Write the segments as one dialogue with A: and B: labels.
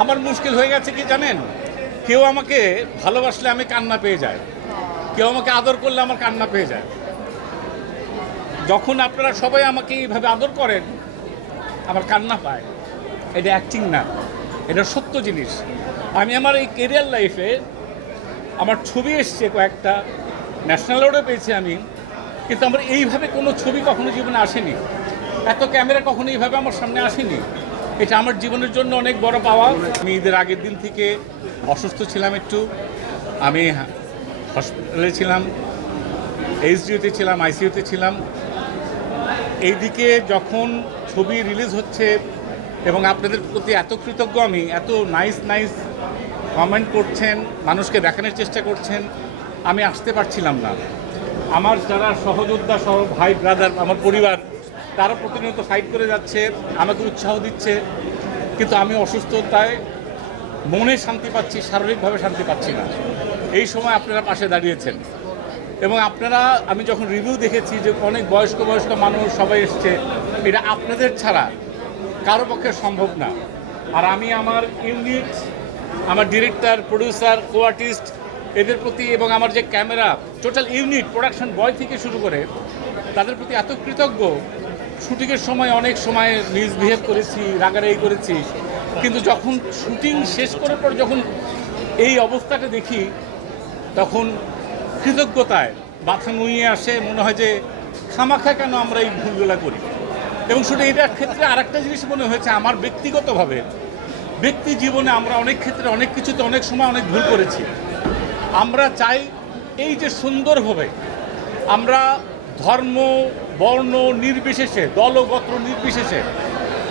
A: আমার মুশকিল হয়ে গেছে কি জানেন? কেউ আমাকে ভালোবাসলে আমি কান্না পেয়ে যায় কেউ আমাকে আদর করলে আমার কান্না পেয়ে যায়। যখন আপনারা সবাই আমাকে এইভাবে আদর করেন, আমার কান্না পায়। এটা অ্যাক্টিং না। এটা সত্য জিনিস। আমি আমার এই কেরিয়ার লাইফে আমার ছবি এসছে কয়েকটা। ন্যাশনাল অ্যাওয়ার্ডও পেয়েছি আমি। কিন্তু আমার এইভাবে কোনো ছবি কখনো জীবনে আসেনি। এত ক্যামেরা কখনো এইভাবে আমার সামনে আসেনি। এটা আমার জীবনের জন্য অনেক বড় পাওয়া। আমি ঈদের আগের দিন থেকে অসুস্থ ছিলাম একটু। আমি হসপিটালে ছিলাম এইচডিওতে ছিলাম আইসিইউতে ছিলাম। এইদিকে যখন ছবি রিলিজ হচ্ছে এবং আপনাদের প্রতি এত কৃতজ্ঞ আমি, এত নাইস নাইস কমেন্ট করছেন, মানুষকে দেখানোর চেষ্টা করছেন, আমি আসতে পারছিলাম না। আমার যারা সহযোদ্ধা, সহ ভাই ব্রাদার আমার পরিবার তারা প্রতিনিয়ত ফাইট করে যাচ্ছে, আমাকে উৎসাহ দিচ্ছে, কিন্তু আমি অসুস্থতায় মনে শান্তি পাচ্ছি, শারীরিকভাবে শান্তি পাচ্ছি না। এই সময় আপনারা পাশে দাঁড়িয়েছেন। এবং আপনারা, আমি যখন রিভিউ দেখেছি যে অনেক বয়স্ক বয়স্ক মানুষ সবাই এসছে, এটা আপনাদের ছাড়া কারও পক্ষে সম্ভব না। আর আমি আমার ইউনিট আমার ডিরেক্টর প্রডিউসার কো আর্টিস্ট এদের প্রতি এবং আমার যে ক্যামেরা টোটাল ইউনিট প্রোডাকশন বয় থেকে শুরু করে, তাদের প্রতি এত কৃতজ্ঞ শুটিংয়ের সময় অনেক সময় মিসবিহেভ করেছি, রাগারাগি করেছি। কিন্তু যখন শুটিং শেষ করার পর যখন এই অবস্থাটা দেখি, তখন কৃতজ্ঞতায় মাথা নুইয়ে আসে, মনে হয় যে খামাখা কেন আমরা এই ভুলগুলা করি? এবং শুধু এটার ক্ষেত্রে আরেকটা জিনিস মনে হয়েছে, আমার ব্যক্তিগতভাবে ব্যক্তি জীবনে আমরা অনেক ক্ষেত্রে অনেক কিছুতে অনেক সময় অনেক ভুল করেছি। আমরা চাই এই যে সুন্দরভাবে আমরা ধর্ম বর্ণ নির্বিশেষে দলগত নির্বিশেষে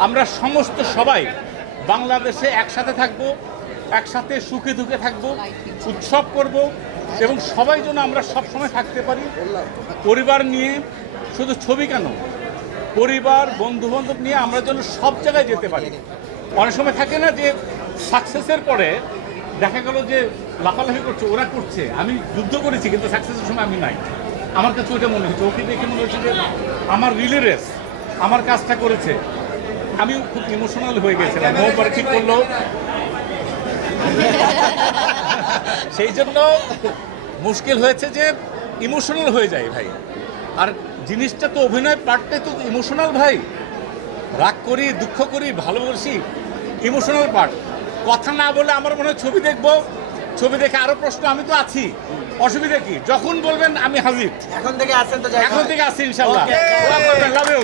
A: আমরা সমস্ত সবাই বাংলাদেশে একসাথে থাকব, একসাথে সুখে দুঃখে থাকব, উৎসব করব এবং সবাই যেন আমরা সবসময় থাকতে পারি। পরিবার নিয়ে শুধু ছবি কেন? পরিবার বন্ধু বান্ধব নিয়ে আমরা যেন সব জায়গায় যেতে পারি। অনেক সময় থাকে না যে সাকসেসের পরে দেখা গেল যে লাফালাফি করছে, ওরা করছে। আমি যুদ্ধ করেছি কিন্তু সাকসেসের সময় আমি নাই। আমার কাছে ওইটা মনে হচ্ছে। ওকে দেখে মনে হচ্ছে যে আমার রিলে রেস, আমার কাজটা করেছে। আমি খুব ইমোশনাল হয়ে গেছিলাম। মৌপারে ঠিক করল। সেই জন্য মুশকিল হয়েছে যে ইমোশনাল হয়ে যায় ভাই। আর জিনিসটা তো অভিনয় পার্টটাই তো ইমোশনাল ভাই। রাগ করি, দুঃখ করি, ভালোবাসি ইমোশনাল পার্ট কথা না বলে আমার মনে হয় ছবি দেখব। ছবি দেখে আরও প্রশ্ন আমি তো আছি। অসুবিধা কি? যখন বলবেন আমি হাজির।
B: এখন থেকে আসেন তো
A: এখন থেকে আসি ইনশাল্লাহ।
B: Okay.
A: Love you